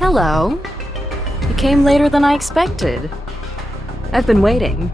Hello. You came later than I expected. I've been waiting.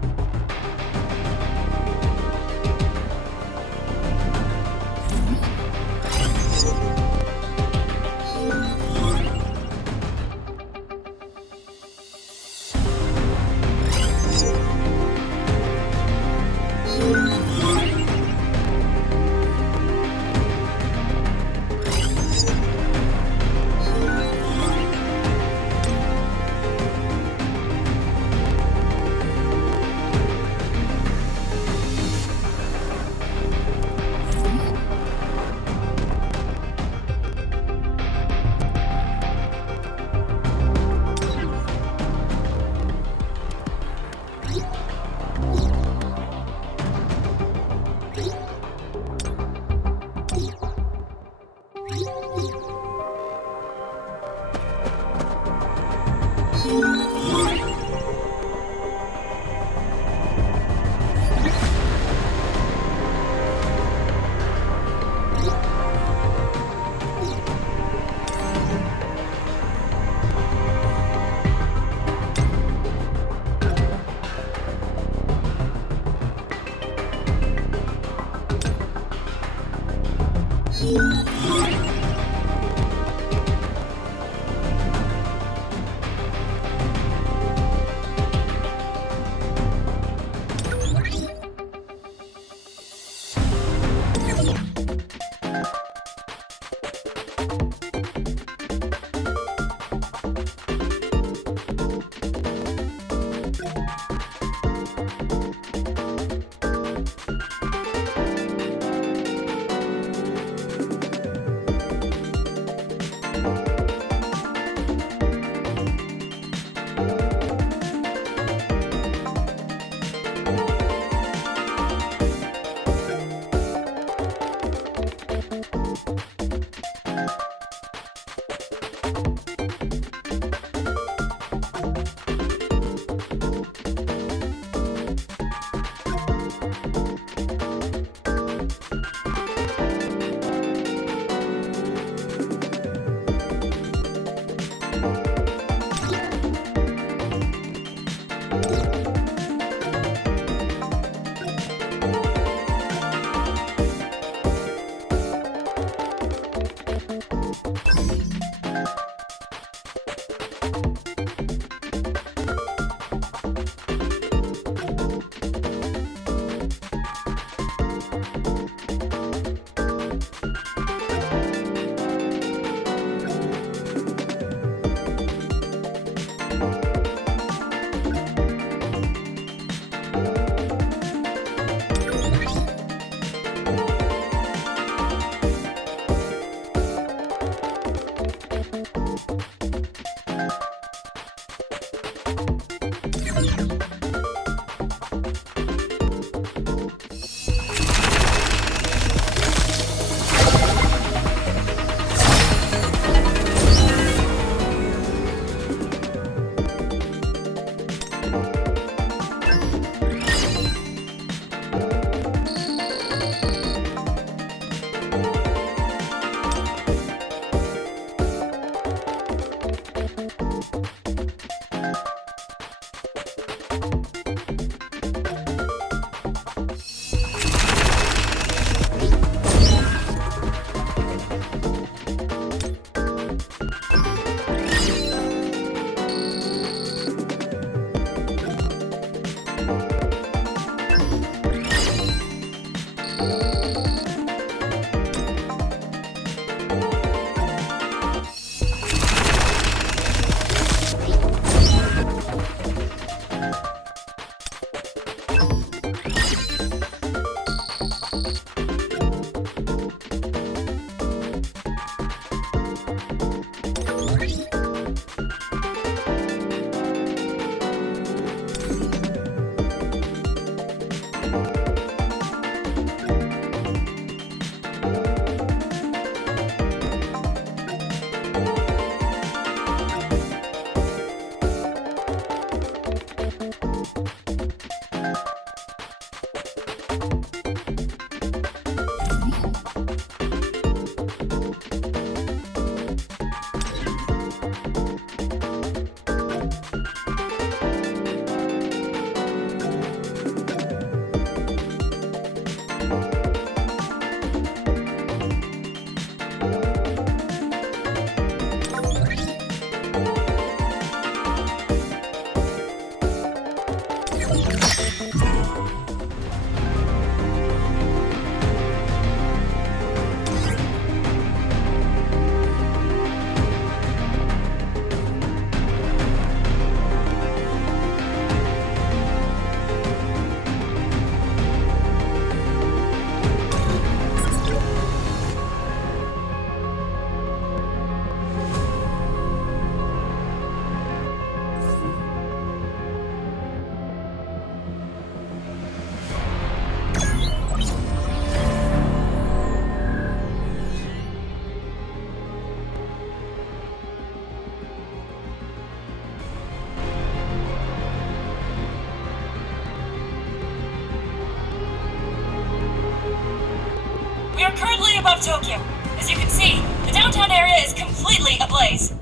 you can see, the downtown area is completely ablaze.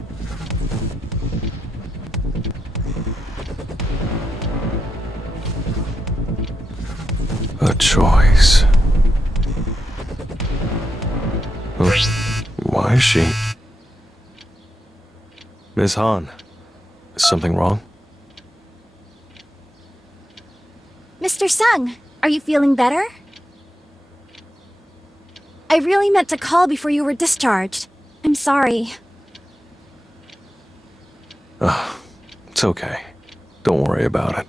A choice. Why is she? Ms. Han, is something wrong? Mr. Sung, are you feeling better? I really meant to call before you were discharged. I'm sorry. It's okay. Don't worry about it.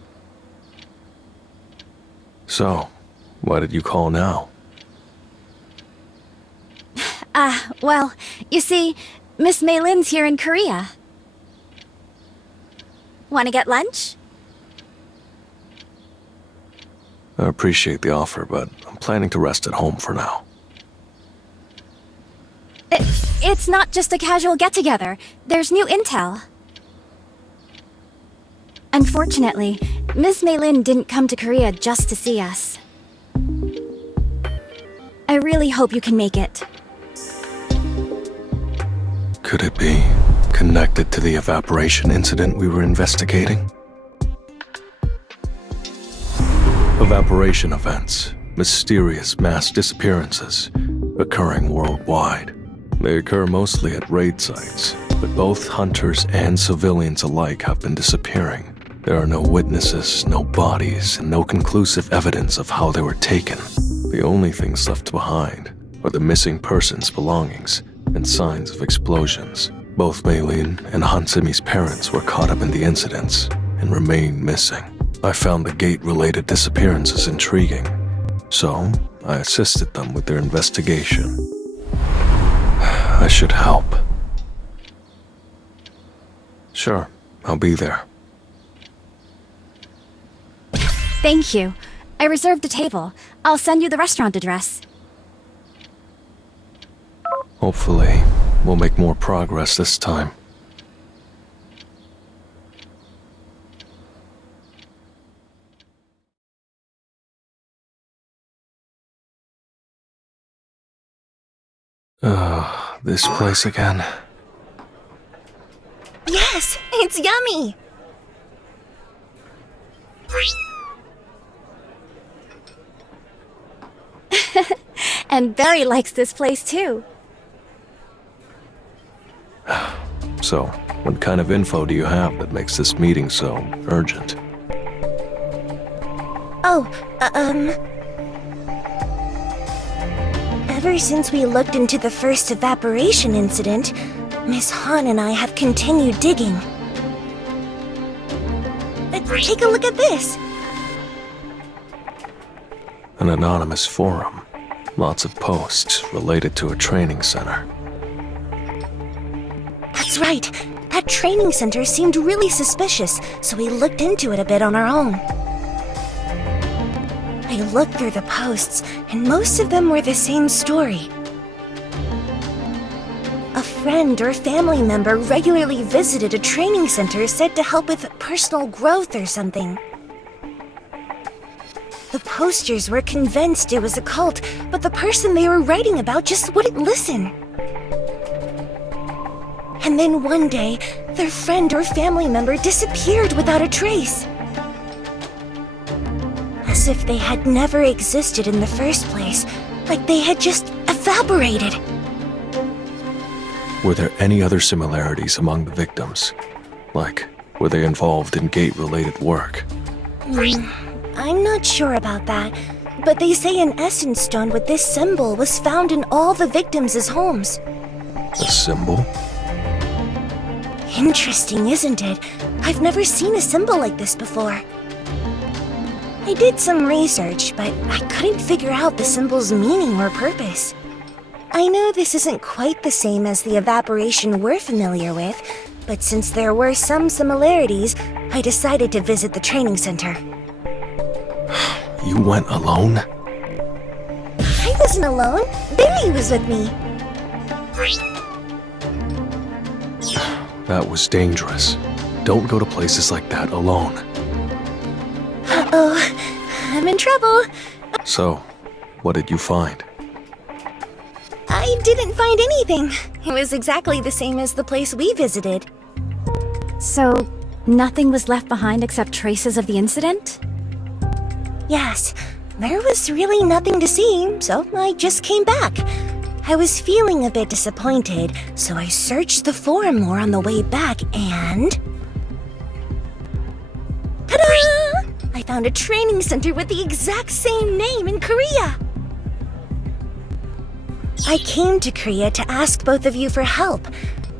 So, why did you call now? Well, you see, Miss Maylin's here in Korea. Want to get lunch? I appreciate the offer, but I'm planning to rest at home for now. It's not just a casual get-together. There's new intel. Unfortunately, Miss Maylin didn't come to Korea just to see us. I really hope you can make it. Could it be connected to the evaporation incident we were investigating? Evaporation events, mysterious mass disappearances, occurring worldwide. They occur mostly at raid sites, but both hunters and civilians alike have been disappearing. There are no witnesses, no bodies, and no conclusive evidence of how they were taken. The only things left behind are the missing persons' belongings and signs of explosions. Both Maylin and Hansimi's parents were caught up in the incidents and remain missing. I found the gate-related disappearances intriguing, so I assisted them with their investigation. I should help. Sure, I'll be there. Thank you. I reserved a table. I'll send you the restaurant address. Hopefully, we'll make more progress this time. This place again. Yes, it's yummy! And Barry likes this place too. So, what kind of info do you have that makes this meeting so urgent? Ever since we looked into the first evaporation incident, Miss Han and I have continued digging. Take a look at this! An anonymous forum. Lots of posts related to a training center. That's right. That training center seemed really suspicious, so we looked into it a bit on our own. I looked through the posts, and most of them were the same story. A friend or family member regularly visited a training center said to help with personal growth or something. The posters were convinced it was a cult, but the person they were writing about just wouldn't listen. And then one day, their friend or family member disappeared without a trace. As if they had never existed in the first place, like they had just evaporated. Were there any other similarities among the victims? Like, were they involved in gate-related work? I'm not sure about that, but they say an essence stone with this symbol was found in all the victims' homes. A symbol? Interesting, isn't it? I've never seen a symbol like this before. I did some research, but I couldn't figure out the symbol's meaning or purpose. I know this isn't quite the same as the evaporation we're familiar with, but since there were some similarities, I decided to visit the training center. You went alone? I wasn't alone. Barry was with me. That was dangerous. Don't go to places like that alone. Uh-oh, I'm in trouble. So, what did you find? I didn't find anything. It was exactly the same as the place we visited. So, nothing was left behind except traces of the incident? Yes, there was really nothing to see, so I just came back. I was feeling a bit disappointed, so I searched the forum more on the way back and... ta-da! I found a training center with the exact same name in Korea! I came to Korea to ask both of you for help.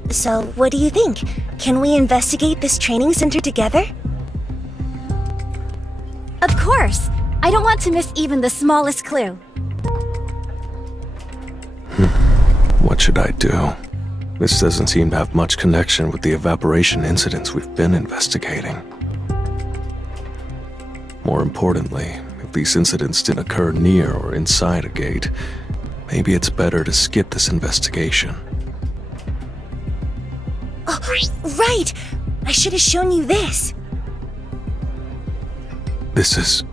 So, what do you think? Can we investigate this training center together? Of course! I don't want to miss even the smallest clue. What should I do? This doesn't seem to have much connection with the evaporation incidents we've been investigating. More importantly, if these incidents didn't occur near or inside a gate, maybe it's better to skip this investigation. Oh, right! I should have shown you this. This is...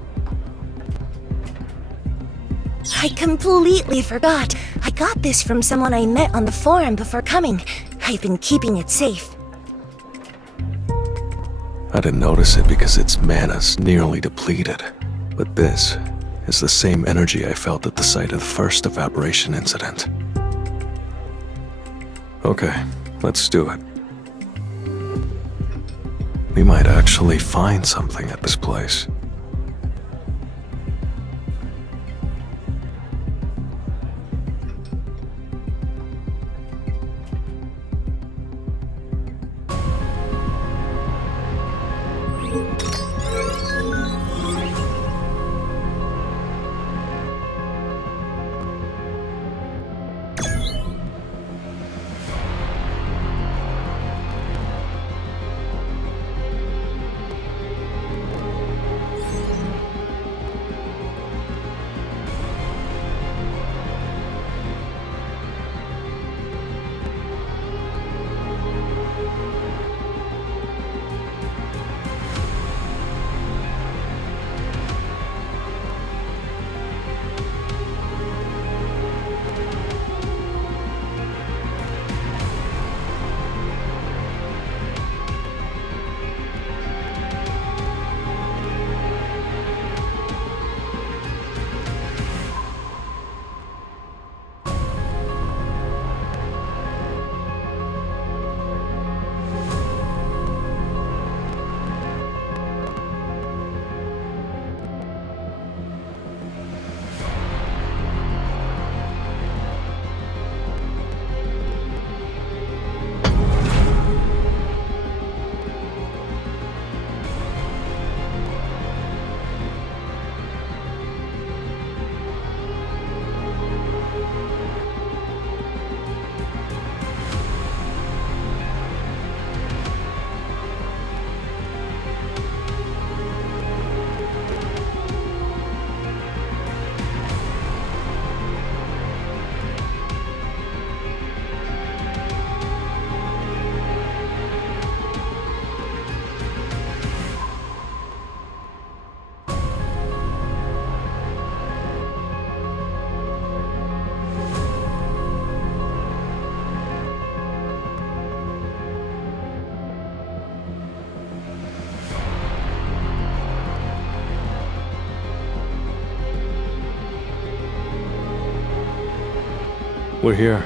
I completely forgot. I got this from someone I met on the forum before coming. I've been keeping it safe. I didn't notice it because its mana's nearly depleted. But this is the same energy I felt at the site of the first evaporation incident. Okay, let's do it. We might actually find something at this place. We're here.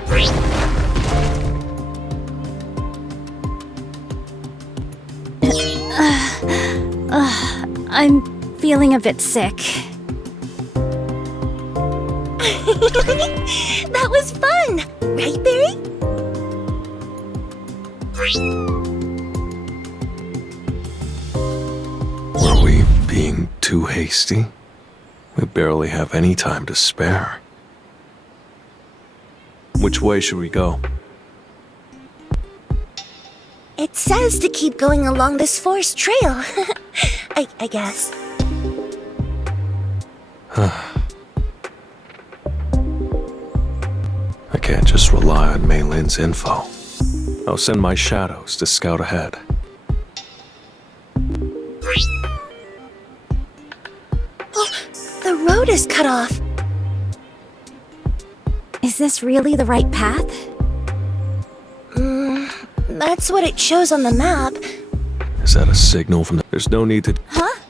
I'm feeling a bit sick. That was fun! Right, Barry? Were we being too hasty? We barely have any time to spare. Which way should we go? It says to keep going along this forest trail. I guess. I can't just rely on Mei Lin's info. I'll send my shadows to scout ahead. Oh, the road is cut off. Is this really the right path? That's what it shows on the map. Is that a signal from the... There's no need to... Huh?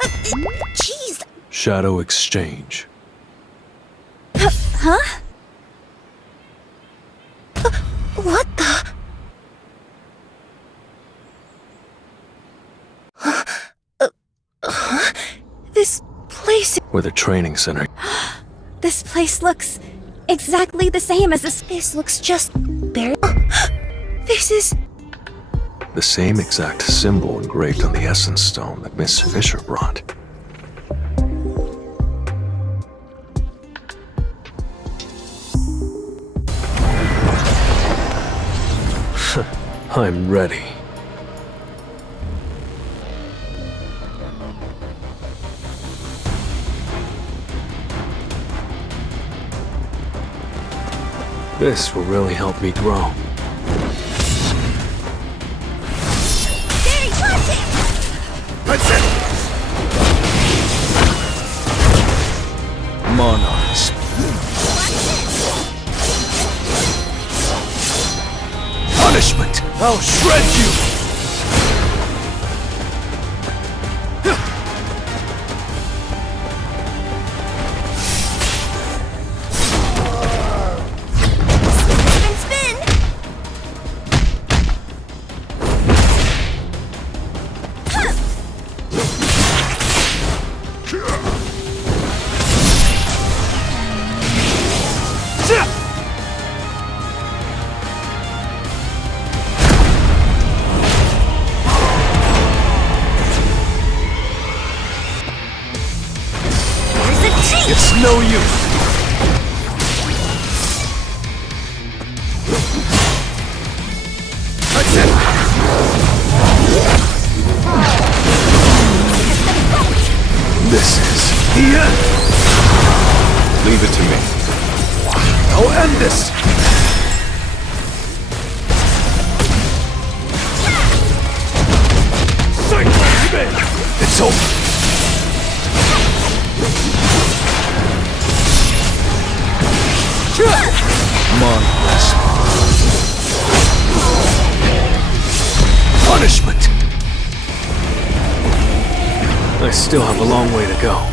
Jeez. Shadow exchange. Huh? What the? This place... We're the training center. This place looks exactly the same as this. This looks just... bare... This is... The same exact symbol engraved on the Essence Stone that Miss Fisher brought. I'm ready. This will really help me grow. Daddy, watch it! That's it! Monarchs. Punishment! I'll shred you! Spin, spin! Here's a treat! It's no use! That's it! This is the end! Leave it to me. I'll end this! Cyclone spin! It's over! Monarchs. Punishment! I still have a long way to go.